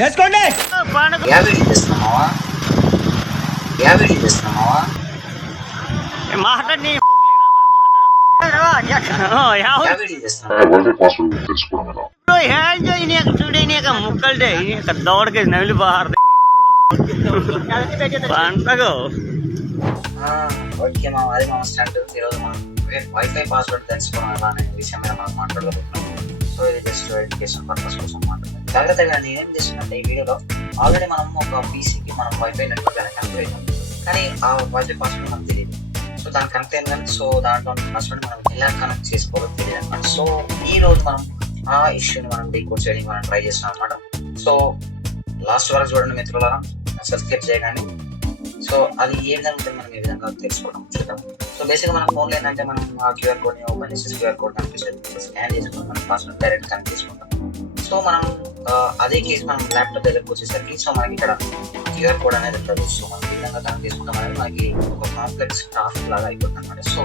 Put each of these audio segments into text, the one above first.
వేసుకోండి. మాట్లాడి ముక్కలు దోడకి నవిలి బారు పంటగో. ఓకే మా అది మా స్టాండ్. ఈరోజు మనం వైఫై పాస్వర్డ్ తెలుసుకోవడం ఎలా అనే విషయం మీద మనం మాట్లాడబోతున్నాం. సో ఇది జస్ట్ ఎడ్యుకేషన్ పర్పస్ కోసం మాట్లాడుతున్నాం. జాగ్రత్తగా నేనేం చేస్తున్నట్టే ఈ వీడియోలో ఆల్రెడీ మనం ఒక పీసీకి మనం వైఫై నెట్వర్క్ అనేది కనెక్ట్ అయ్యాం, కానీ ఆ వైఫై పాస్వర్డ్ మనకు తెలియదు. సో దానికి కనెక్ట్ అయింది కానీ సో దాంట్లో పాస్వర్డ్ మనం ఎలా కనెక్ట్ చేసుకోవాలో తెలియదు అనమాట. సో ఈ రోజు మనం ఆ ఇష్యూని మనం డీకోడ్ చేయడానికి మనం ట్రై చేస్తాం అనమాట. సో లాస్ట్ వరకు చూడండి మిత్రులారా, సబ్స్క్రైబ్ చేయగానే. సో అది ఏ విధంగా ఉంటుంది మనం ఏ విధంగా తెలుసుకోవడం చూద్దాం. సో బేసిక్గా మనం ఫోన్లో ఏంటంటే మనం ఆ క్యూఆర్ కోడ్ని ఓపెన్ చేసి క్యూఆర్ కోడ్ కనిపిస్తుంది, స్కాన్ చేసుకుని మనం పాస్వర్డ్ డైరెక్ట్ కనెక్ట్ చేసుకుంటాం. సో మనం అదే కేసు మనం ల్యాప్టాప్ దగ్గరకు వచ్చేసరికి సో మనకి ఇక్కడ క్యూఆర్ కోడ్ అనేది ఉంటుంది. సో మనం ఏ విధంగా కనెక్ట్ చేసుకుంటాం అనేది మనకి ఒక కాంప్లెక్స్ టాస్క్ లాగా అయిపోతుంది అనమాట. సో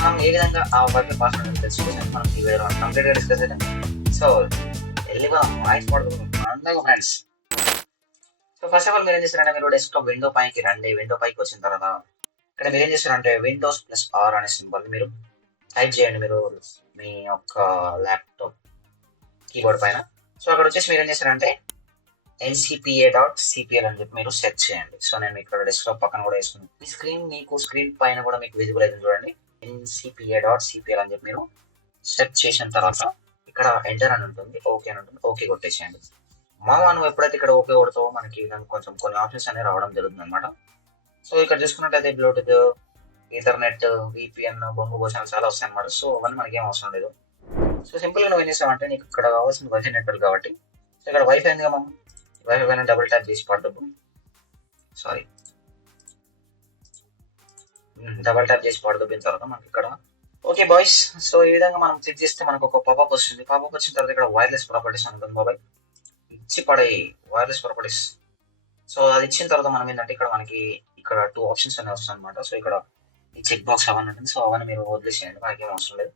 మనం ఏ విధంగా ఆ వైఫై పాస్వర్డ్ అనేది తెలుసుకోవచ్చు మనం ఈ వీడియో కంప్లీట్గా డిస్కస్ చేద్దాం. సో వెళ్ళిపోదాం వాయిస్ పడుతుంది friends. So first of all మీరు ఏం చేస్తారంటే మీరు డెస్క్టాప్ విండో పైకి రండి. విండో పైకి వచ్చిన తర్వాత ఇక్కడ మీరు ఏం చేస్తారంటే విండోస్ +R అనే సింబల్ మీరు టైప్ చేయండి మీరు మీ యొక్క ల్యాప్టాప్ కీబోర్డ్ పైన. సో అక్కడ వచ్చేసి మీరు ఏం చేస్తారంటే ncpa.cpl అని చెప్పి మీరు సెర్చ్ చేయండి. సో నేను ఇక్కడ డెస్క్టాప్ పక్కన కూడా వేసుకున్నాను. ఈ స్క్రీన్ మీకు స్క్రీన్ పైన కూడా మీకు విజిబుల్ అయితే చూడండి. ncpa.cpl అని చెప్పి మీరు సెర్చ్ చేసిన తర్వాత ఇక్కడ ఎంటర్ అని ఉంటుంది, ఓకే అని ఉంటుంది, ఓకే కొట్టేసేయండి. నువ్వు ఎప్పుడైతే ఇక్కడ ఓకే కొడతావో మనకి కొంచెం కొన్ని ఆప్షన్స్ అనేవి రావడం జరుగుతుంది అనమాట. సో ఇక్కడ చూసుకున్నట్లయితే బ్లూటూత్, ఈథర్నెట్, VPN, బొంగు భోజనాలు చాలా వస్తాయి అనమాట. సో అవన్నీ మనకి ఏం అవసరం లేదు. సో సింపుల్గా నువ్వు ఏం చేస్తావంటే నీకు ఇక్కడ కావాల్సిన వైఫై నెట్వర్క్ కాబట్టి సో ఇక్కడ వైఫై ఎందుకు మనం వైఫై పైన డబుల్ ట్యాప్ చేసి పడతాము. డబల్ ట్యాప్ చేసి పడదొబ్బిన తర్వాత మనకి ఇక్కడ ఓకే బాయ్స్. సో ఈ విధంగా మనం క్లిక్ చేస్తే మనకు ఒక పాపప్ వస్తుంది. పాపప్ వచ్చిన తర్వాత ఇక్కడ వైర్లెస్ ప్రాపర్టీస్ అని ఉంటుంది. బాబాయ్ ఇచ్చి పడే వైర్లెస్ ప్రాపర్టీస్. సో అది ఇచ్చిన తర్వాత మనం ఏంటంటే ఇక్కడ మనకి ఇక్కడ 2 ఆప్షన్స్ అనేవి వస్తాయి అనమాట. సో ఇక్కడ ఈ చెక్ బాక్స్ అవన్నీ ఉంటుంది. సో అవన్నీ మీరు వదిలేసేయండి, మనకి ఏం అవసరం లేదు.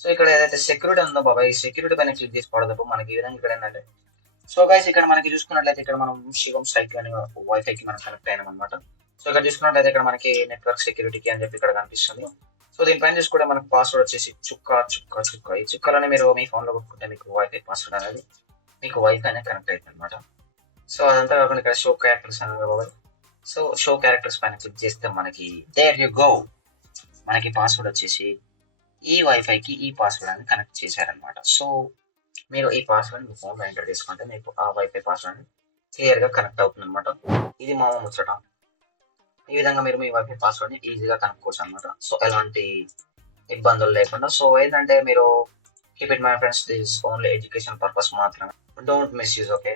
సో ఇక్కడ ఏదైతే సెక్యూరిటీ ఉందో బాబాయ్, సెక్యూరిటీ పైన క్లిక్ చేసి పడదు మనకి ఈ విధంగా ఇక్కడ ఏంటంటే సో గైస్ ఇక్కడ మనకి చూసుకున్నట్లయితే ఇక్కడ మనం శివం సైట్ అని వైఫైకి మనం కనెక్ట్ అయినాం అనమాట. సో ఇక్కడ చూసుకున్నట్లయితే ఇక్కడ మనకి నెట్వర్క్ సెక్యూరిటీకి అని చెప్పి ఇక్కడ కనిపిస్తుంది. సో దీనిపైన చూసుకుంటే మనకు పాస్వర్డ్ వచ్చేసి చుక్క. ఈ చుక్కలని మీరు మీ ఫోన్లో కొట్టుకుంటే మీకు వైఫై పాస్వర్డ్ అనేది మీకు వైఫై అనేది కనెక్ట్ అవుతుంది అనమాట. సో అదంతా కాకుండా ఇక్కడ షో క్యారెక్టర్స్ అనేది బాబాయ్. సో షో క్యారెక్టర్స్ పైన క్లిక్ చేస్తే మనకి దేర్ యు గో, మనకి పాస్వర్డ్ వచ్చేసి ఈ వైఫైకి ఈ పాస్వర్డ్ అనేది కనెక్ట్ చేశారనమాట. సో మీరు ఈ పాస్వర్డ్ మీ ఫోన్లో ఎంటర్ చేసుకుంటే మీకు ఆ వైఫై పాస్వర్డ్ క్లియర్గా కనెక్ట్ అవుతుంది అనమాట. ఇది మా ముచ్చట. ఈ విధంగా మీరు మీ వైఫై పాస్వర్డ్ని ఈజీగా కనుక్కోవచ్చు అనమాట. సో ఎలాంటి ఇబ్బందులు లేకుండా. సో ఏంటంటే మీరు keep it my friends, this only education purpose మాత్రమే, డోంట్ మిస్యూజ్. ఓకే,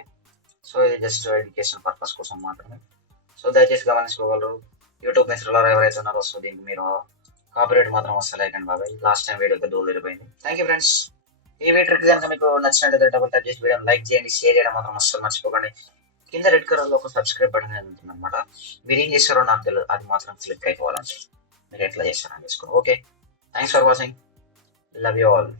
సో ఇది జస్ట్ ఎడ్యుకేషన్ పర్పస్ కోసం మాత్రమే. సో దయచేసి గమనించుకోగలరు యూట్యూబ్ మిత్రులు ఎవరైతే ఉన్నారో. సో దీనికి మీరు కాపీరైట్ మాత్రం వస్తలేకండి బాబాయ్. లాస్ట్ టైం వీడియోకి దూరిపోయింది. Thank you friends. ఈ వీడియో ట్రిక్ కనుక మీకు నచ్చినట్లయితే డబుల్ ట్యాప్ చేసి వీడియోని లైక్ చేయండి, షేర్ చేయడం మాత్రం అస్సలు మర్చిపోకండి. కింద రెడ్ కలర్లో ఒక సబ్స్క్రైబ్ బటన్ అనేది ఉంటుంది అనమాట. మీరు ఏం చేస్తారో నాకు తెలియదు, అది మాత్రం క్లిక్ అయిపోవాలంటే మీరు ఎట్లా చేస్తారని చేసుకోండి. Okay, thanks for watching, love you all.